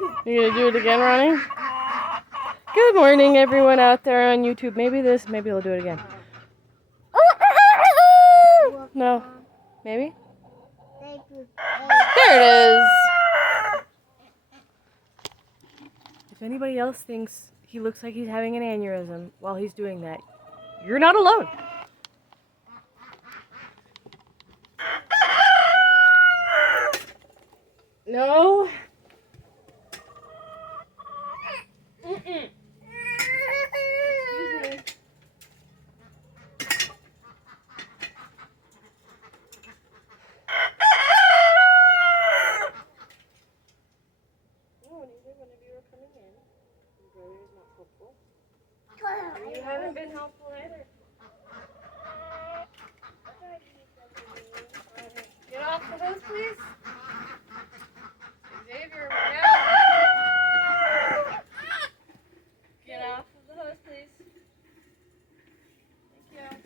You gonna do it again, Ronnie? Good morning, everyone out there on YouTube. Maybe he'll do it again. No. Maybe? There it is. If anybody else thinks he looks like he's having an aneurysm while he's doing that, you're not alone. No. Mm-mm. Excuse me. Whenever you were coming in, your brother is not helpful. You haven't been helpful either. Get off the hose, please. Xavier, no. Get off of the hose, please. Thank you.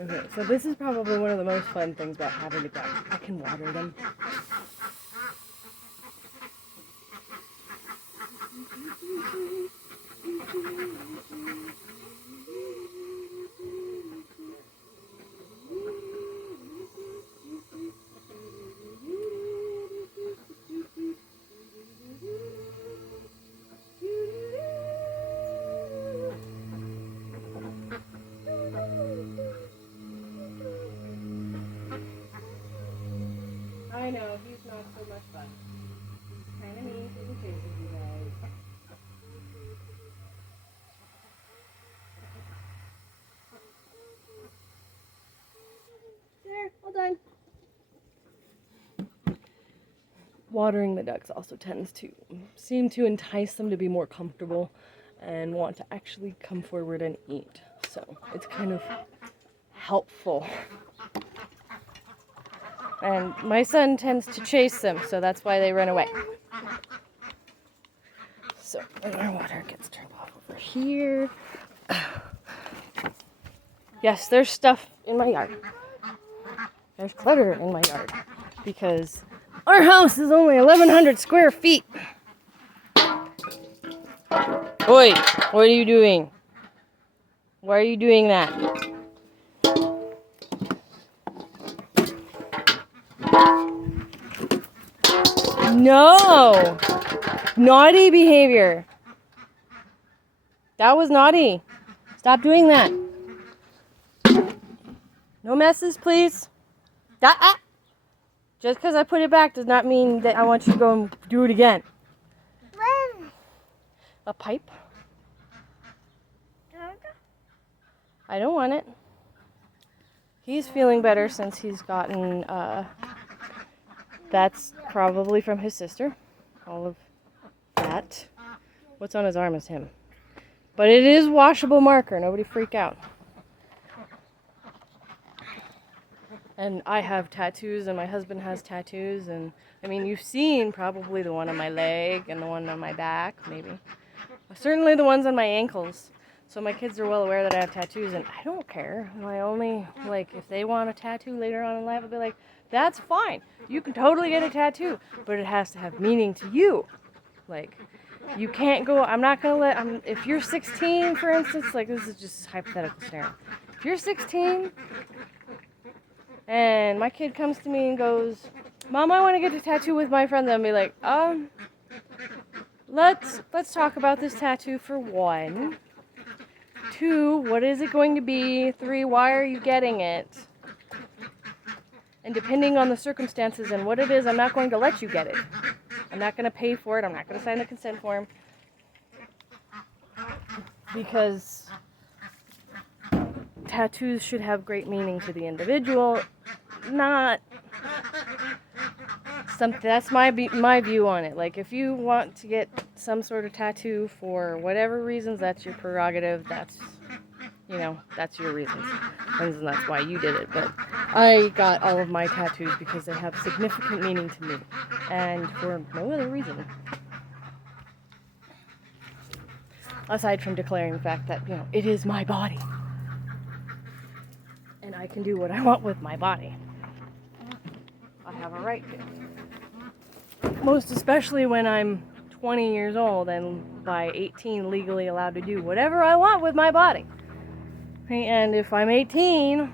Okay, so this is probably one of the most fun things about having a dog. I can water them. I know, he's not so much fun. Kind of mean to the chases, you guys. There, all done. Watering the ducks also tends to seem to entice them to be more comfortable and want to actually come forward and eat. So it's kind of helpful. And my son tends to chase them, so that's why they run away. So our water gets turned off over here. Yes, there's stuff in my yard. There's clutter in my yard because our house is only 1,100 square feet. Oi, what are you doing? Why are you doing that? No! Naughty behavior. That was naughty. Stop doing that. No messes, please. Just because I put it back does not mean that I want you to go and do it again. A pipe? I don't want it. He's feeling better since he's gotten, that's probably from his sister. All of that. What's on his arm is him. But it is washable marker. Nobody freak out. And I have tattoos, and my husband has tattoos, and I mean, you've seen probably the one on my leg and the one on my back, maybe. Certainly the ones on my ankles. So my kids are well aware that I have tattoos, and I don't care. My only, like, if they want a tattoo later on in life, I'll be like, that's fine. You can totally get a tattoo, but it has to have meaning to you. Like, you can't go, I'm not going to let, if you're 16, for instance, like, this is just a hypothetical scenario. If you're 16, and my kid comes to me and goes, Mom, I want to get a tattoo with my friend. Then I'll be like, let's talk about this tattoo for 1. 2, what is it going to be? 3, why are you getting it? And depending on the circumstances and what it is, I'm not going to let you get it. I'm not going to pay for it. I'm not going to sign the consent form. Because tattoos should have great meaning to the individual, not something. That's my view on it. Like, if you want to get some sort of tattoo for whatever reasons, that's your prerogative. That's, that's your reasons, and that's why you did it. But I got all of my tattoos because they have significant meaning to me, and for no other reason. Aside from declaring the fact that, it is my body. And I can do what I want with my body. I have a right to. Most especially when I'm 20 years old and by 18 legally allowed to do whatever I want with my body. And if I'm 18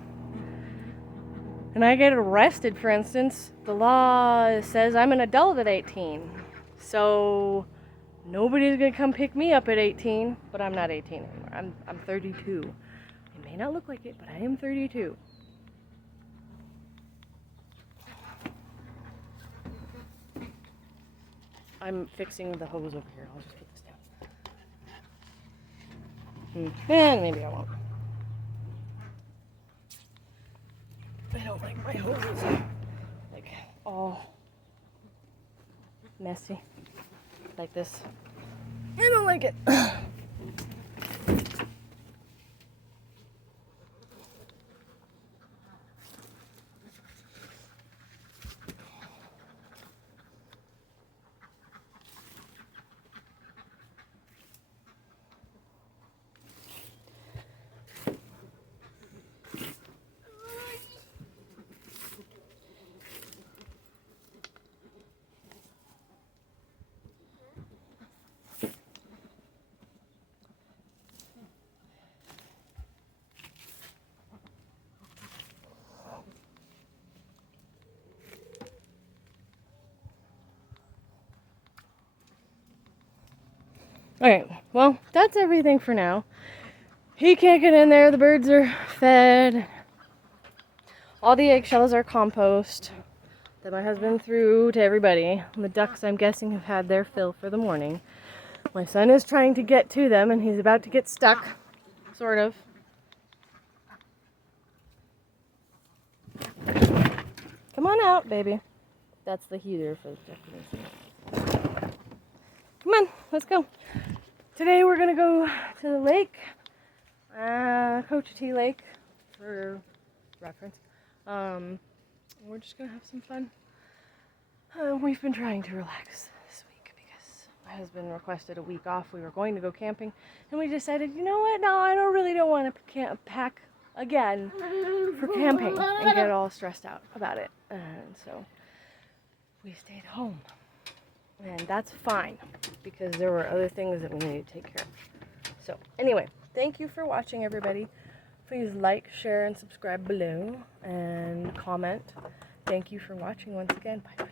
and I get arrested, for instance, the law says I'm an adult at 18. So nobody's going to come pick me up at 18, but I'm not 18 anymore. I'm 32. It may not look like it, but I am 32. I'm fixing the hose over here. I'll just put this down. And maybe I won't. I don't like my hoses like all messy like this. I don't like it. Alright, well, that's everything for now. He can't get in there. The birds are fed. All the eggshells are compost that my husband threw to everybody. The ducks, I'm guessing, have had their fill for the morning. My son is trying to get to them, and he's about to get stuck. Sort of. Come on out, baby. That's the heater for the duck. Come on, let's go. Today we're gonna go to the lake, Cochiti Lake, for reference. We're just gonna have some fun. We've been trying to relax this week because my husband requested a week off. We were going to go camping, and we decided, you know what? No, I really don't want to pack again for camping and get all stressed out about it. And so we stayed home, and that's fine because there were other things that we needed to take care of. So anyway, thank you for watching, everybody. Please like, share, and subscribe below, and comment. Thank you for watching once again. Bye.